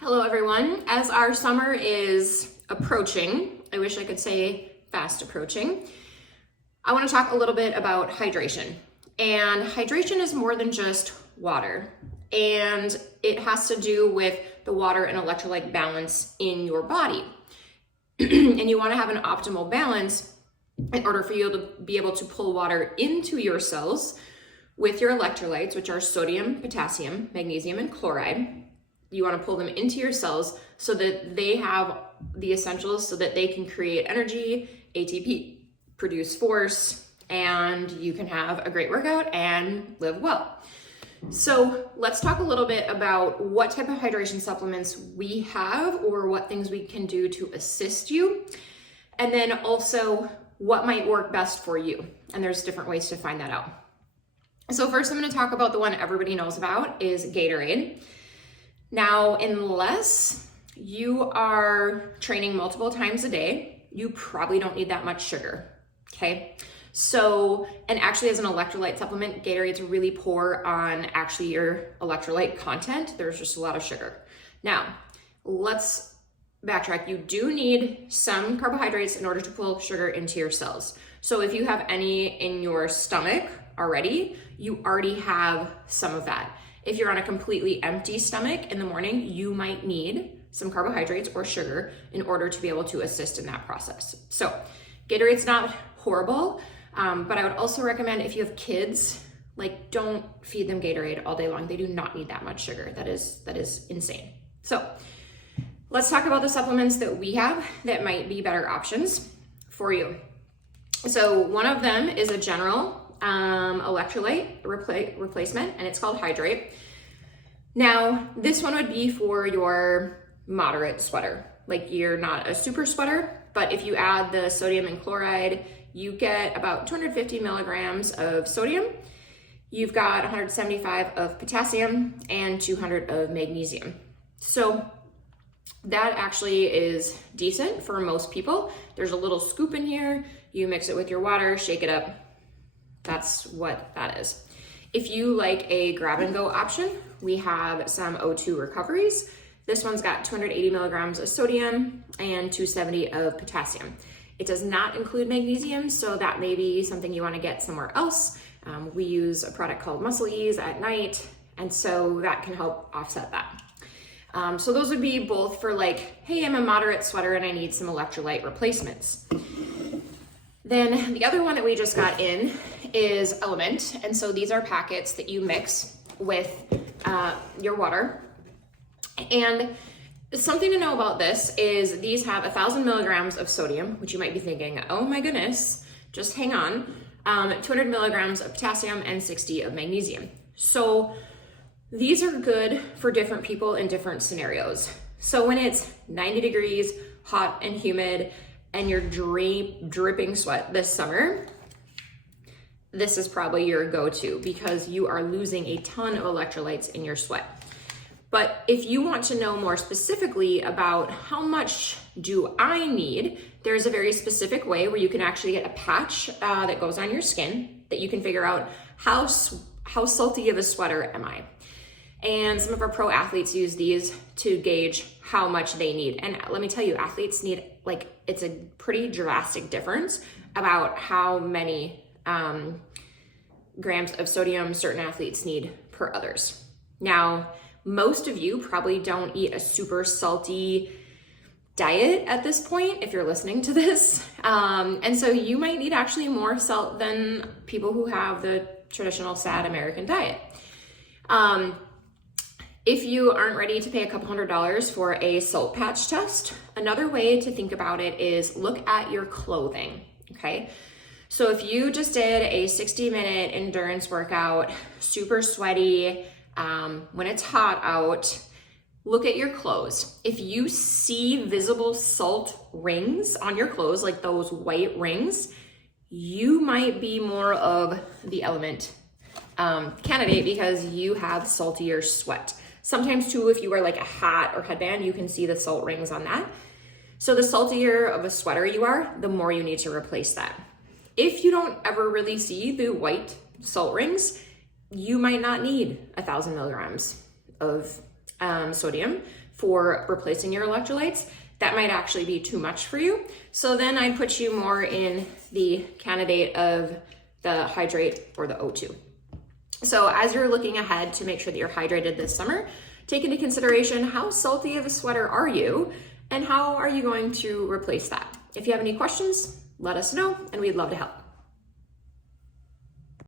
Hello everyone. As our summer is approaching, I wish I could say fast approaching, I want to talk a little bit about hydration. And hydration is more than just water. And it has to do with the water and electrolyte balance in your body. And you want to have an optimal balance in order for you to be able to pull water into your cells with your electrolytes, which are sodium, potassium, magnesium, and chloride. You want to pull them into your cells so that they have the essentials so that they can create energy, ATP, produce force, and you can have a great workout and live well. So let's talk a little bit about what type of hydration supplements we have or what things we can do to assist you. And then also what might work best for you. And there's different ways to find that out. So first I'm going to talk about the one everybody knows about is Gatorade. Now, unless you are training multiple times a day, you probably don't need that much sugar, okay? So, and actually as an electrolyte supplement, Gatorade's really poor on actually your electrolyte content. There's just a lot of sugar. Now, let's backtrack. You do need some carbohydrates in order to pull sugar into your cells. So if you have any in your stomach already, you already have some of that. If you're on a completely empty stomach in the morning, you might need some carbohydrates or sugar in order to be able to assist in that process. So Gatorade's not horrible, but I would also recommend if you have kids, like don't feed them Gatorade all day long. They do not need that much sugar. That is insane. So let's talk about the supplements that we have that might be better options for you. So one of them is a general electrolyte replacement, and it's called Hydrate. Now, this one would be for your moderate sweater. Like you're not a super sweater, but if you add the sodium and chloride, you get about 250 milligrams of sodium. You've got 175 of potassium and 200 of magnesium. So that actually is decent for most people. There's a little scoop in here. You mix it with your water, shake it up. That's what that is. If you like a grab and go option, we have some O2 recoveries. This one's got 280 milligrams of sodium and 270 of potassium. It does not include magnesium, so that may be something you want to get somewhere else. We use a product called Muscle Ease at night, and so that can help offset that. So those would be both for like, hey, I'm a moderate sweater and I need some electrolyte replacements. Then the other one that we just got in is Element. And so these are packets that you mix with your water. And something to know about this is these have 1,000 milligrams of sodium, which you might be thinking, oh my goodness, just hang on. 200 milligrams of potassium and 60 of magnesium. So these are good for different people in different scenarios. So when it's 90 degrees, hot and humid, and you're dripping sweat this summer, this is probably your go-to because you are losing a ton of electrolytes in your sweat. But if you want to know more specifically about how much do I need, there's a very specific way where you can actually get a patch that goes on your skin that you can figure out how salty of a sweater am I. And some of our pro athletes use these to gauge how much they need. And let me tell you, athletes need, like, it's a pretty drastic difference about how many grams of sodium certain athletes need per others. Now, most of you probably don't eat a super salty diet at this point if you're listening to this. And so you might need actually more salt than people who have the traditional sad American diet. If you aren't ready to pay a couple $100s for a salt patch test, another way to think about it is look at your clothing, okay? So if you just did a 60-minute endurance workout, super sweaty, when it's hot out, look at your clothes. If you see visible salt rings on your clothes, like those white rings, you might be more of the Element candidate because you have saltier sweat. Sometimes too, if you wear like a hat or headband, you can see the salt rings on that. So the saltier of a sweater you are, the more you need to replace that. If you don't ever really see the white salt rings, you might not need 1,000 milligrams of sodium for replacing your electrolytes, that might actually be too much for you. So then I'd put you more in the candidate of the hydrate or the O2. So as you're looking ahead to make sure that you're hydrated this summer, take into consideration how salty of a sweater are you and how are you going to replace that? If you have any questions, let us know and we'd love to help.